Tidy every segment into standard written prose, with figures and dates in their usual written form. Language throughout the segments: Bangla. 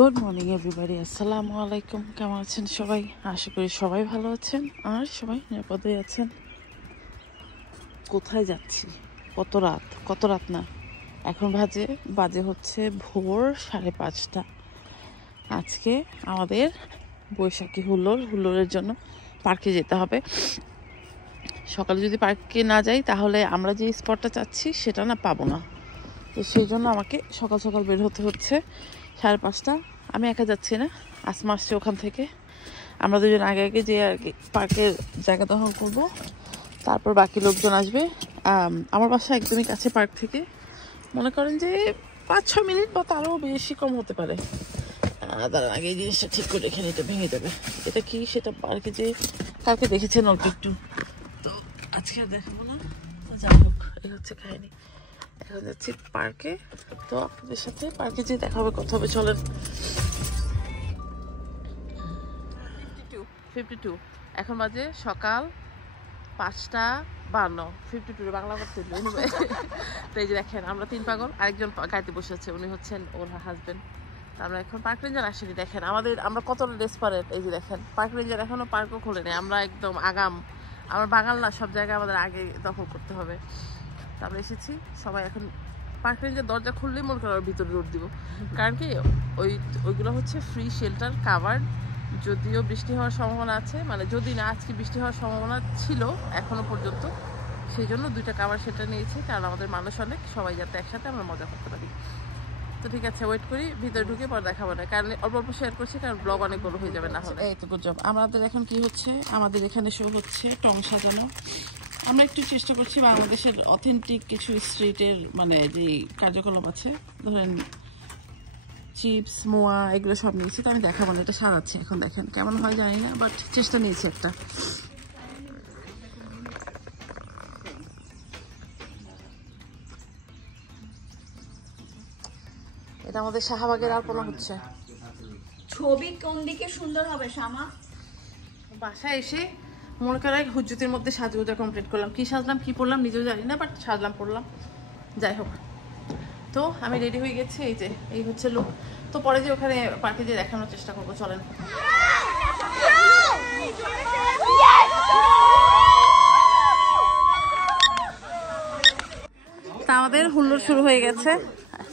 গুড মর্নিং এভরিবডি, আসসালামু আলাইকুম। কেমন আছেন সবাই? আশা করি সবাই ভালো আছেন আর সবাই নিরাপদে আছেন। কোথায় যাচ্ছি? কত রাত না, এখন বাজে হচ্ছে ভোর 5:30। আজকে আমাদের বৈশাখী হুল্লোড়ের জন্য পার্কে যেতে হবে। সকালে যদি পার্কে না যাই তাহলে আমরা যে স্পটটা চাচ্ছি সেটা না পাবো না। তো সেই জন্য আমাকে সকাল সকাল বের হতে হচ্ছে 5:30। আমি একা যাচ্ছি না, আসমা আসছে ওখান থেকে। আমরা দুজন আগে আগে যে আর কি পার্কের জায়গা দখল করবো, তারপর বাকি লোকজন আসবে। আমার বাসা একদমই কাছে পার্ক থেকে, মনে করেন যে 5-6 মিনিট বা তারও বেশি কম হতে পারে। তার আগে এই জিনিসটা ঠিক করে রেখে নিতে ভেঙে যাবে। এটা কি সেটা পার্কে যে কালকে দেখেছেন অল্প একটু, তো আজকে আর দেখাবো না। তো যাই হোক, এই হচ্ছে কাহিনী। এখন যাচ্ছি পার্কে, তো আপনাদের সাথে পার্কে যেয়ে দেখা হবে, কথা হবে। চলেন। 52 এখন বাজে সকাল 5:52। 52 বাংলা করতে তো এই যে দেখেন, আমরা 3 পাগল, আরেকজন গাড়িতে বসে আছে, উনি হচ্ছেন ওর হাজবেন্ড। আমরা এখন পার্ক রেঞ্জার আসেনি। দেখেন আমরা কত ডেসপারেট। এই যে দেখেন, পার্ক রেঞ্জার এখনো পার্কও খোলেনি। আমরা একদম আগাম, আমরা বাঙাল না, সব জায়গায় আমাদের আগে দখল করতে হবে। আমরা এসেছি সবাই। এখন পার্ক রেঞ্জের দরজা খুললেই মনে করার ভিতরে দৌড় দিব, কারণ কি ওইগুলো হচ্ছে ফ্রি শেল্টার কাভার্ড। যদিও বৃষ্টি হওয়ার সম্ভাবনা আছে, মানে যদি না আজকে বৃষ্টি হওয়ার সম্ভাবনা ছিল এখনো পর্যন্ত, সেই জন্য 2টা কাভার শেল্টার নিয়েছি, কারণ আমাদের মানুষ অনেক, সবাই যাতে একসাথে আমরা মজা করতে পারি। তো ঠিক আছে, ওয়েট করি, ভিতরে ঢুকে পরে দেখাবো না, কারণ অল্প অল্প শেয়ার করছি, কারণ ব্লগ অনেক বড় হয়ে যাবে না হলে। এই তো গুড জব। আমাদের এখন কি হচ্ছে, আমাদের এখানে শো হচ্ছে টং সাজানো। আমরা একটু চেষ্টা করছি বাংলাদেশের অথেন্টিক কিছু স্ট্রিটের মানে যে কার্যকলাপ আছে, ধরেন চিপস, মোয়া, এগুলো সব নিয়েছি। তো আমি দেখাবো না, এটা সাজাচ্ছি এখন। দেখেন কেমন হয় জানি না, বাট চেষ্টা নিয়েছি একটা। এটা আমাদের শাহবাগের আলপনা হচ্ছে। ছবি কোন দিকে সুন্দর হবে শামা? বাসায় এসে মনে করায় হুজ্জুতির মধ্যে সাজগোজা কমপ্লিট করলাম। কি সাজলাম কি পড়লাম নিজেও জানি না, বাট সাজলাম পড়লাম। যাই হোক, তো আমি রেডি হয়ে গেছি। এই হচ্ছে লুক। তো পরে যে ওখানে পার্কে যে দেখানোর চেষ্টা করবো, চলেন। তা আমাদের হুল্লোড় শুরু হয়ে গেছে।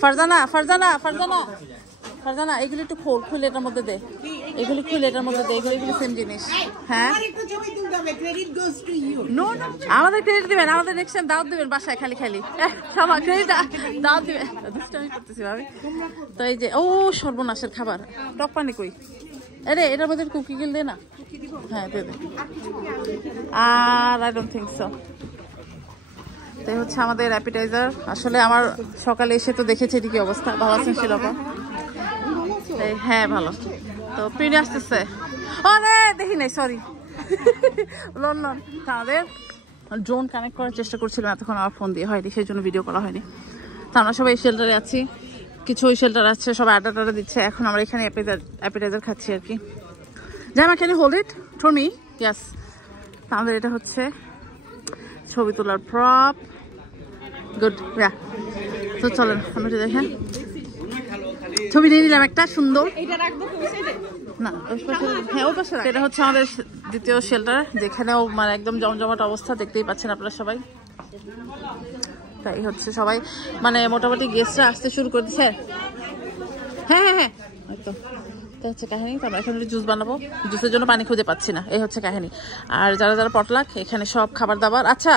ফারজানা ফারজানা ফারজানা ফারজানা এগুলো একটু খুলে এটার মধ্যে দে, এগুলি খুলে এটার মধ্যে দে, এগুলি সেম জিনিস। হ্যাঁ, আমাদের ক্রেডিট দিবেন, আমাদের নেক্সট দাওয়াত দিবেন বাসায়, খালি সবার ক্রেডিট দাওয়াত দিবেন। দুষ্টামি করতেছি ভাবি। তো এই যে, ও সর্বনাশের খাবার, টক পানি কই? আরে এটার মধ্যে কুকি গিল দে না। হ্যাঁ দে। আর আই ডোন্ট থিঙ্ক সো। তো হচ্ছে আমাদের অ্যাপিটাইজার। আসলে আমার সকালে এসে তো দেখেছি এটি কি অবস্থা। ভালো আছেন শিলপা? হ্যাঁ ভালো। তো প্রিনি আসতেছে। আরে দেখি নাই, সরি। লন্ডন তাদের ড্রোন কানেক্ট করার চেষ্টা করছিলাম এতক্ষণ, আমার ফোন দিয়ে হয়নি, সেই জন্য ভিডিও করা হয়নি। তো আমরা সবাই এই শেল্টারে আছি, কিছু ওই শেল্টার আছে, সবাই আড্ডা দিচ্ছে। এখন আমরা এখানে অ্যাপিটাইজার খাচ্ছি আর কি। জামা can you hold it for me? Yes. তো আমাদের এটা হচ্ছে ছবি তোলার প্রপ। গুড, ইয়া। তো চলেন আমরা দেখেন, ছবি নিয়ে নিলাম একটা সুন্দর। না হ্যাঁ, ওই পাশে। এটা হচ্ছে আমাদের দ্বিতীয় শেল্টার, যেখানেও মানে একদম জমজমাট অবস্থা, দেখতেই পাচ্ছেন আপনারা সবাই। তাই হচ্ছে সবাই মানে মোটামুটি গেস্টরা আসতে শুরু করে দিচ্ছে। হ্যাঁ হয়তো। তো হচ্ছে কাহিনী। তো আমরা এখন জুস বানাবো, জুসের জন্য পানি খুঁজে পাচ্ছি না, এই হচ্ছে কাহিনী। আর যারা পটলাক, এখানে সব খাবার দাবার। আচ্ছা,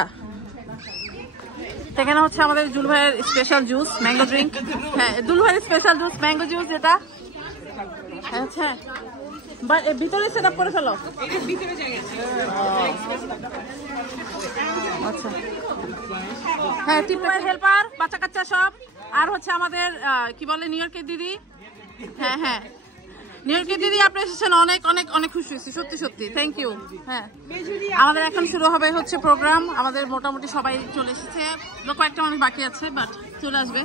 এখানে হচ্ছে আমাদের দুল ভাইয়ের স্পেশাল জুস, ম্যাঙ্গো ড্রিঙ্ক। হ্যাঁ, দুল ভাইয়ের স্পেশাল জুস ম্যাঙ্গো জুস, যেটা আচ্ছা ভিতরে সেট আপ করে ফেলো। আচ্ছা হ্যাঁ, টিপের হেল্পার, বাচ্চা কাচ্চা সব। আর হচ্ছে আমাদের কি বলে, নিউ ইয়র্কের দিদি। হ্যাঁ নিউ ইয়র্কের দিদি, আপনি এসেছেন, অনেক অনেক অনেক খুশি হয়েছি, সত্যি থ্যাংক ইউ। হ্যাঁ, আমাদের এখন শুরু হবে হচ্ছে প্রোগ্রাম। আমাদের মোটামুটি সবাই চলে এসেছে, কয়েকটা মানুষ বাকি আছে, বাট চলে আসবে।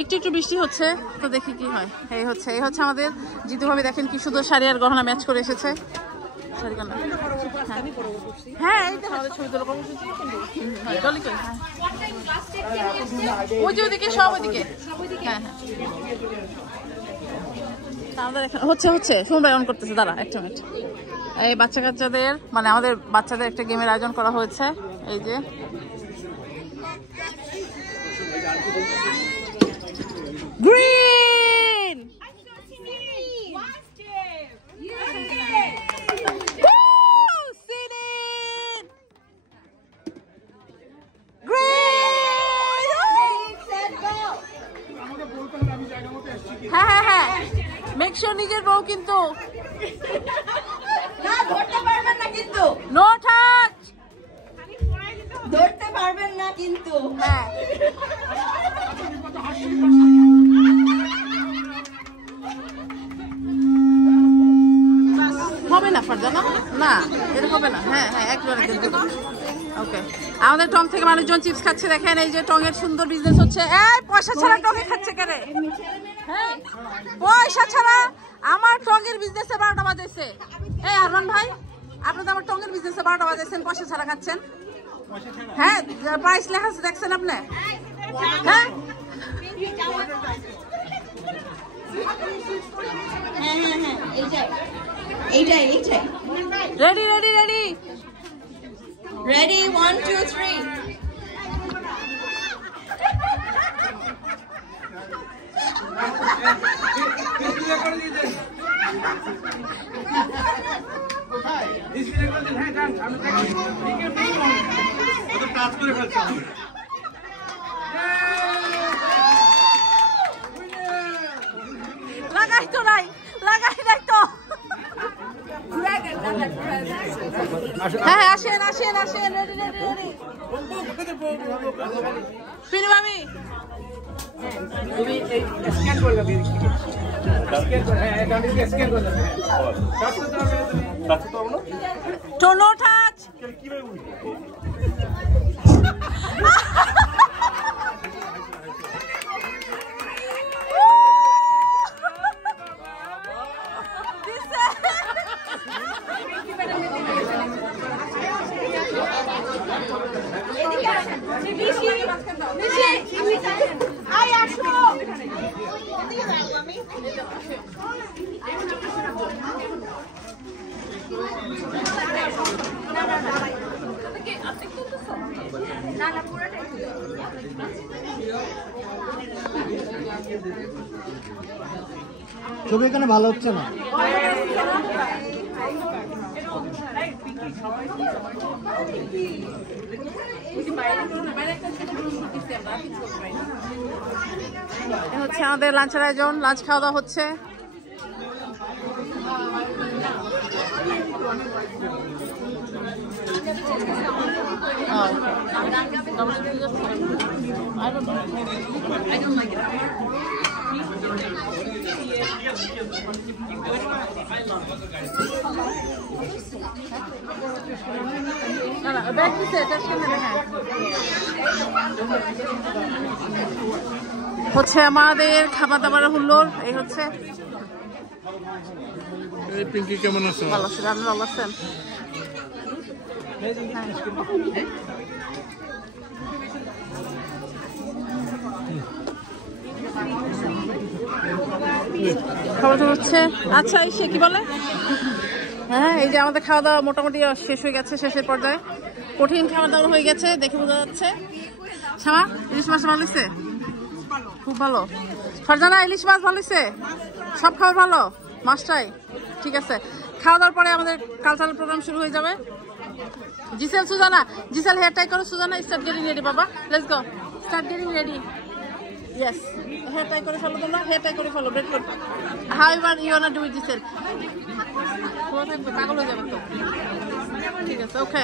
একটু বৃষ্টি হচ্ছে, তো দেখি কি হয়। এই হচ্ছে আমাদের জিতু ভাবি। দেখেন কি সুন্দর শাড়ি আর গহনা ম্যাচ করে এসেছে। হ্যাঁ, এই তো আমাদের ছবি তোলা কর্মসূচি। ওই যে ওদিকে, সব ওইদিকে। হ্যাঁ আমাদের এখানে হচ্ছে শুনুন ভাই অন করতেছে, দাঁড়া একটা মিনিট। এই বাচ্চা কাচ্চাদের মানে আমাদের বাচ্চাদের একটা গেমের আয়োজন করা হয়েছে। এই যে গ্রিন হ্যাঁ মেক শিওর নিজের বউ কিন্তু না ধরতে পারবেন না কিন্তু, নো টাচ, ধরতে পারবেন না কিন্তু। হ্যাঁ হবে না ফারজানা, না এটা হবে না। হ্যাঁ একজনের কিন্তু ওকে। আমাদের টং থেকে মানুষজন চিপস খাচ্ছে, দেখেন এই যে টং এর সুন্দর বিজনেস হচ্ছে। এই পয়সা ছাড়া টঙে খাচ্ছে কেন? হ্যাঁ পয়সা ছাড়া আমার টং এর বিজনেসে 12টা বাজেছে। এই আরমান ভাই, আপনি তো আমার টং এর বিজনেসে 12টা বাজেছেন, পয়সা ছাড়া খাচ্ছেন। হ্যাঁ প্রাইস লেখা আছে দেখছেন আপনি? হ্যাঁ এইটাই রেডি 1 2 3 লাগাই নাই তো। হ্যাঁ আসেন রেডি ফিনি মামি। তুমি এই স্ক্যান করে দাও, স্ক্যান করে, হ্যাঁ স্ক্যান করে দাও। তো নো টাচ। ছবি এখানে ভালো হচ্ছে না। হচ্ছে আমাদের লাঞ্চের আয়োজন, লাঞ্চ খাওয়া দাওয়া হচ্ছে। হচ্ছে আমাদের খাবার দাবার হুল্লোর। এই হচ্ছে পিঙ্কি কেমন আছো? ভালো আছেন, আপনি ভালো আছেন? খাবার হচ্ছে। আচ্ছা সে কি বলে, হ্যাঁ এই যে আমাদের খাওয়া দাওয়া মোটামুটি শেষ হয়ে গেছে, শেষের পর্যায়ে। কঠিন খাবার দাবার হয়ে গেছে দেখে বোঝা যাচ্ছে। শ্যামা ইলিশ মাছ ভালো হয়েছে, খুব ভালো। ফারজানা ইলিশ মাছ ভালো হয়েছে, সব খাবার ভালো, মাছটাই ঠিক আছে। খাওয়া দাওয়ার পরে আমাদের কালচারাল প্রোগ্রাম শুরু হয়ে যাবে। জিসেল হেয়ার টাই করো। সুজানা স্টার্ট গেটিং রেডি বাবা, let's go, start getting ready. Yes hair tie করে ফেলো, তোমরা হেয়ার টাই করে ফেলো। Braid good. However you want to do it Giselle. খোলা থাকবে, পাগল হয়ে যাবে তো। ঠিক আছে ওকে।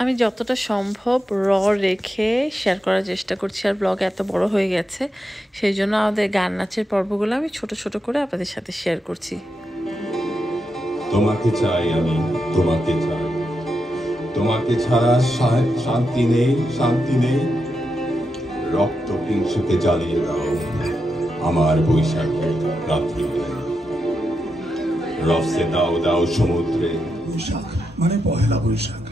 আমি যতটা সম্ভব রেখে শেয়ার করার চেষ্টা করছি, আর ব্লগ এত বড় হয়ে গেছে সেই জন্য আমাদের গান নাচের পর্বগুলো আমি ছোট ছোট করে আপনাদের সাথে শেয়ার করছি। তোমাকে চাই আমি, তোমাকে চাই, তোমাকে ছাড়া শান্তি নেই, রক্ত হিংসুকে জ্বালিয়ে দাও, আমার বৈশাখী রাত্রি রফসে দাও দাও সমুদ্রে। বৈশাখ মানে পহেলা বৈশাখ,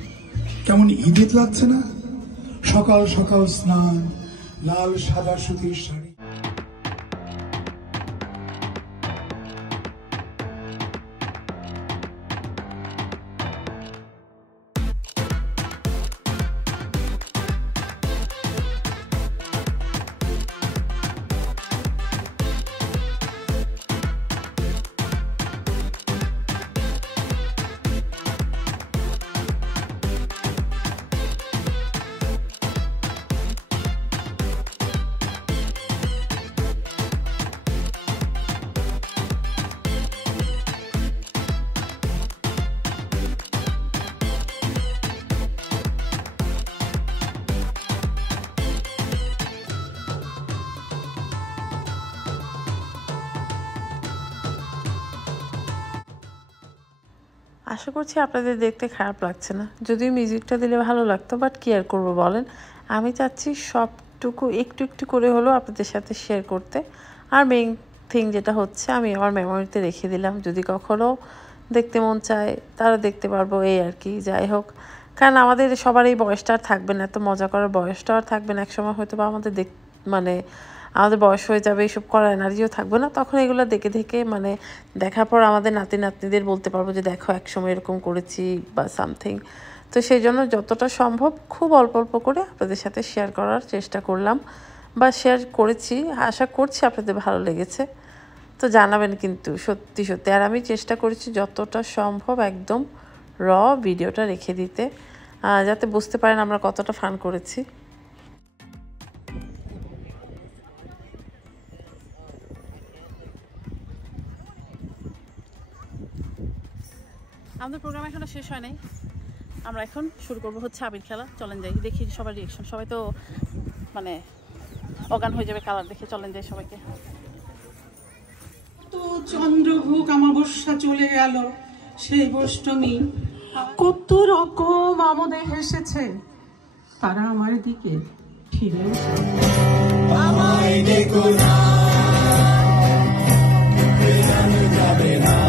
কেমন ঈদের লাগছে না? সকাল সকাল স্নান, লাল সাদা সুতির শাড়ি। আশা করছি আপনাদের দেখতে খারাপ লাগছে না, যদিও মিউজিকটা দিলে ভালো লাগতো, বাট কি আর করবো বলেন। আমি চাচ্ছি সবটুকু একটু একটু করে হলেও আপনাদের সাথে শেয়ার করতে। আর মেইন থিং যেটা হচ্ছে, আমি আমার মেমোরিতে রেখে দিলাম, যদি কখনও দেখতে মন চায় তারা দেখতে পারবো, এই আর কি। যাই হোক, কারণ আমাদের সবার এই বয়সটা আর থাকবে না, এত মজা করার বয়সটা আর থাকবে না। একসময় হয়তো বা আমাদের আমাদের বয়স হয়ে যাবে, এইসব করার এনার্জিও থাকবে না, তখন এগুলো দেখে দেখে দেখার পর আমাদের নাতি নাতনিদের বলতে পারবো যে দেখো একসময় এরকম করেছি বা সামথিং। তো সেই জন্য যতটা সম্ভব খুব অল্প অল্প করে আপনাদের সাথে শেয়ার করার চেষ্টা করলাম বা শেয়ার করেছি। আশা করছি আপনাদের ভালো লেগেছে, তো জানাবেন কিন্তু সত্যি সত্যি। আর আমি চেষ্টা করেছি যতটা সম্ভব একদম র ভিডিওটা রেখে দিতে, যাতে বুঝতে পারেন আমরা কতটা ফান করেছি। আমাদের প্রোগ্রাম এখনো শেষ হয় নাই, আমরা এখন শুরু করবো হচ্ছে আবির খেলা। চলেন যাই, দেখি সবার রিয়েকশন। সবাই তো অজ্ঞান হয়ে যাবে কালার দেখে। চলেন যাই সবাইকে। তো চন্দ্রভোগ অমাবস্যা চলে গেল, সেই অষ্টমী কত রকম আমাদের হেসেছে, তারা আমার দিকে ফিরে যাবে না।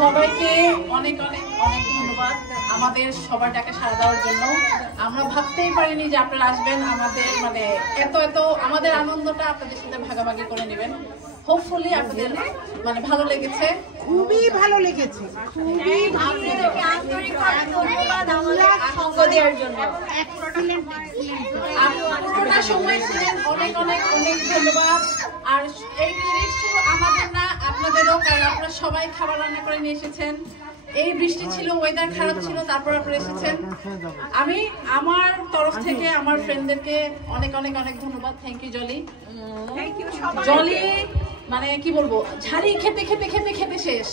সবাইকে অনেক অনেক অনেক ধন্যবাদ আমাদের সবার ডাকে সাড়া দেওয়ার জন্য। আমরা ভাবতেই পারিনি যে আপনারা আসবেন, আমাদের এত আমাদের আনন্দটা আপনাদের সাথে ভাগাভাগি করে নেবেন। হোপফুলি আপনাদের ভালো লেগেছে, খুবই ভালো লেগেছে। আপনারা সময় ছিলেন, অনেক অনেক অনেক ধন্যবাদ। আর এই ক্রেডিট শুধু আমাদের না, আপনাদেরও, কারণ আপনারা সবাই খাবার রান্না করে নিয়ে এসেছেন। এই বৃষ্টি ছিল, ওয়েদার খারাপ ছিল, তারপর আপনারা এসেছেন। আমি আমার তরফ থেকে আমার ফ্রেন্ডদেরকে অনেক অনেক অনেক ধন্যবাদ। Thank you Jolly. জলি কি বলবো, ঝাড়ি খেতে খেতে খেতে খেতে শেষ।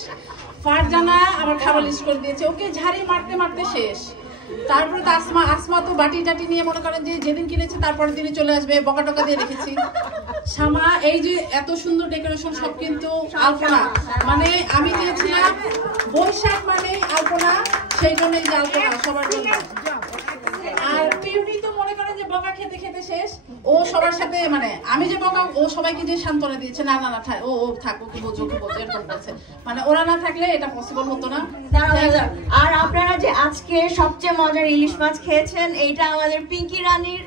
ফারজানা আমার খাবার লিস্ট করে দিয়েছে, ওকে ঝাড়ি মারতে মারতে শেষ। তারপরে তো আসমা তো বাটি টাটি নিয়ে মনে করেন যে যেদিন কিনেছে তারপরের দিনে চলে আসবে, বকা টকা দিয়ে রেখেছি। শামা এই যে এত সুন্দর ডেকোরেশন সব কিন্তু আলপনা, আমি চেয়েছিলাম বৈশাখ আলপনা, সেই জন্য এই যে আলপনা সবার জন্য। আর পিউনি তো মনে করেন যে বকা খেতে খেতে শেষ। ও সবার সাথে আমি যে বকা, ও সবাইকে যে সান্ত্বনা দিয়েছে, না না না ও থাকো, কি বোঝো এরকম বলছে। ওরা না থাকলে এটা পসিবল হতো না। আর আপনারা যে আজকে সবচেয়ে মজার ইলিশ মাছ খেয়েছেন, এইটা আমাদের পিঙ্কি রানীর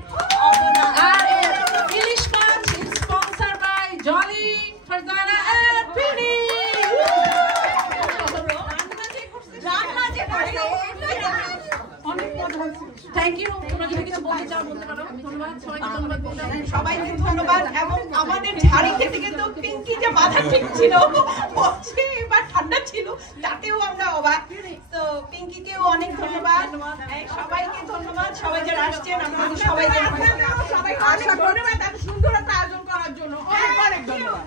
অবদান। আর ইলিশ মাছ sponsor by Jolly, Farzana and Pini. Thank you. তোমরা যদি কিছু বলতে চাও বলতে পারো। ধন্যবাদ সবাইকে, ধন্যবাদ সবাইকে ধন্যবাদ। এবং আমাদের ঝাড়ি খেতে কিন্তু পিঙ্কি যে বাধা ঠিক ছিল, তাতেও আমরা অবাক। তো পিঙ্কিকেও অনেক ধন্যবাদ, সবাইকে ধন্যবাদ, সবাই যারা আসছেন আপনাদের সবাইকে ধন্যবাদ এত সুন্দর একটা আয়োজন করার জন্য। অনেক অনেক ধন্যবাদ।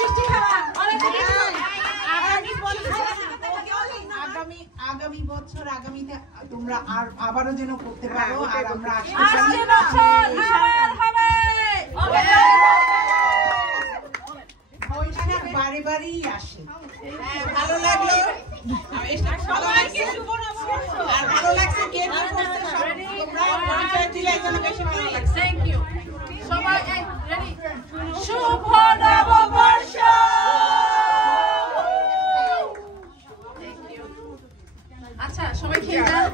মিষ্টি খাওয়া আগামী বছর আগামীতে তোমরা আর আবারও যেন করতে পারো, আর আমরা বারে বারেই আসে। ভালো লাগলো, আর ভালো লাগছে কে কি করতে তোমরা পরিচয় দিলে এই জন্য বেশি ভালো লাগছে। থ্যাংক ইউ সবাই। রেডি? শুভ নববর্ষ। আচ্ছা সবাই খেয়ে যান,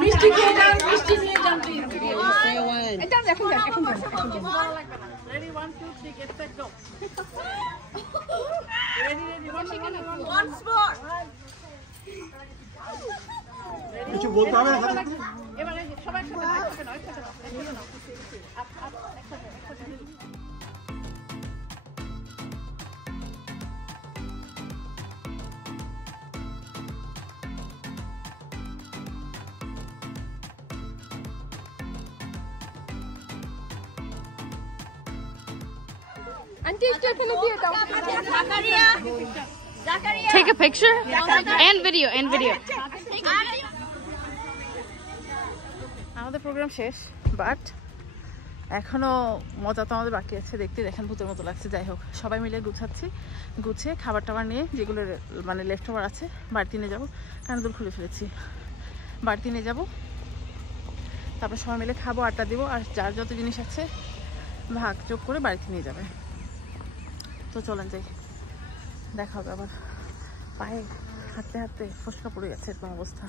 মিষ্টি খেয়ে যান, মিষ্টি নিয়ে যান প্লিজ। এটা এখন যান, এখন যান, এখন যান। Ready 1 2 3 get set go. Ready ready once more। কিছু বলতে হবে না। এবারে সবাই একসাথে নাও, একসাথে নাও, একসাথে নাও, একসাথে নাও। Take a picture and video আমাদের প্রোগ্রাম শেষ, বাট এখনো মজা তো আমাদের বাকি আছে। দেখতে দেখেন ভূতের মতো লাগছে। যাই হোক, সবাই মিলে গুছাচ্ছি, গুছিয়ে খাবার টাবার নিয়ে যেগুলো মানে লেফট ওভার আছে বাড়িতে নিয়ে যাবো। কানদুল খুলে ফেলেছি, বাড়িতে নিয়ে যাবো, তারপর সবাই মিলে খাবো, আড্ডা দিব, আর যার যত জিনিস আছে ভাগ যোগ করে বাড়িতে নিয়ে যাবে। তো চলেন যাই, দেখা হবে আবার। পায়ে হাঁটতে হাঁটতে ফসকা পড়ে গেছে, এরকম অবস্থা।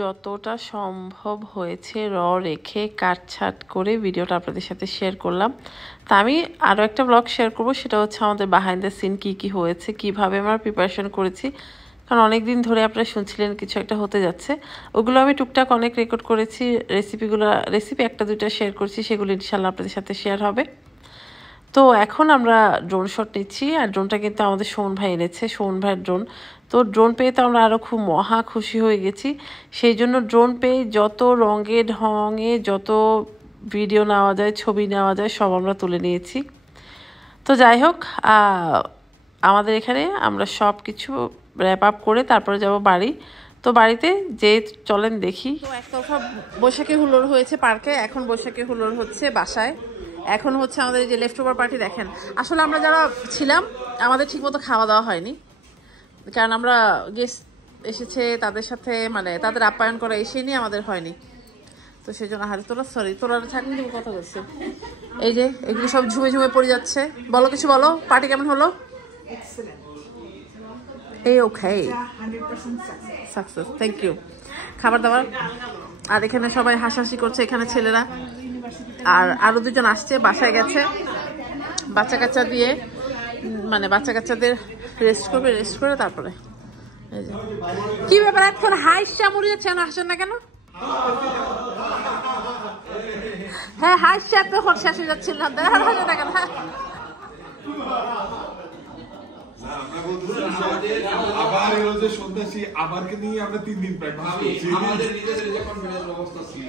যতটা সম্ভব হয়েছে রেখে কাটছাট করে ভিডিওটা আপনাদের সাথে শেয়ার করলাম। তা আমি আরও একটা ব্লগ শেয়ার করব, সেটা হচ্ছে আমাদের বিহাইন্ড দ্য সিন কী কী হয়েছে, কীভাবে আমরা প্রিপারেশন করেছি। কারণ অনেক দিন ধরে আপনারা শুনছিলেন কিছু একটা হতে যাচ্ছে, ওগুলো আমি টুকটাক অনেক রেকর্ড করেছি। রেসিপি একটা দুইটা শেয়ার করছি, সেগুলো ইনশাল্লাহ আপনাদের সাথে শেয়ার হবে। তো এখন আমরা ড্রোন শট নিচ্ছি, আর ড্রোনটা কিন্তু আমাদের শোন ভাই এনেছে, শোন ভাইয়ের ড্রোন। তো ড্রোন পেয়ে তো আমরা আরও খুব মহা খুশি হয়ে গেছি। সেই জন্য ড্রোন পেয়ে যত রঙে ঢঙে যত ভিডিও নেওয়া যায়, ছবি নেওয়া যায়, সব আমরা তুলে নিয়েছি। তো যাই হোক, আমাদের এখানে আমরা সব কিছু র্যাপ আপ করে তারপরে যাব বাড়ি। তো বাড়িতে যে চলেন দেখি। তো একতরফা বৈশাখী হুল্লোড় হয়েছে পার্কে, এখন বৈশাখী হুল্লোড় হচ্ছে বাসায়। এখন হচ্ছে আমাদের যে লেফট ওভার পার্টি। দেখেন, আসলে আমরা যারা ছিলাম আমাদের ঠিকমতো খাওয়া দাওয়া হয়নি, কারণ আমরা গেস্ট এসেছে তাদের সাথে মানে তাদের আপ্যায়ন করা এসে আমাদের হয়নি। তো সেই জন্য তোরা থাকলে তুমি কথা বলছো। এই যে এগুলো সব ঝুমে ঝুমে পড়ে যাচ্ছে। বলো কিছু বলো, পার্টি কেমন হলো? ওকে, সাকসেস, থ্যাংক ইউ। খাবার দাবার, আর এখানে সবাই হাসাহাসি করছে, এখানে ছেলেরা। আর আরো দুজন আসছে, বাসায় গেছে বাচ্চা কাচ্চা দিয়ে, মানে বাচ্চা কাচ্চাদের রেস্ট করবে, রেস্ট করে তারপরে। এই যে কি ব্যাপার, এখন হাইসা মরে যাচ্ছে, হাসেন না কেন? হ্যাঁ হাইসা তখন শেষ হয়ে যাচ্ছিল না, হাসেন না কেন? আবার এলো যে সন্ন্যাসী, আবারকে নিয়ে আমরা 3 দিন প্র্যাকটিস করছি। আমাদের নিজেদের যে কনফিডেন্স অবস্থা ছিল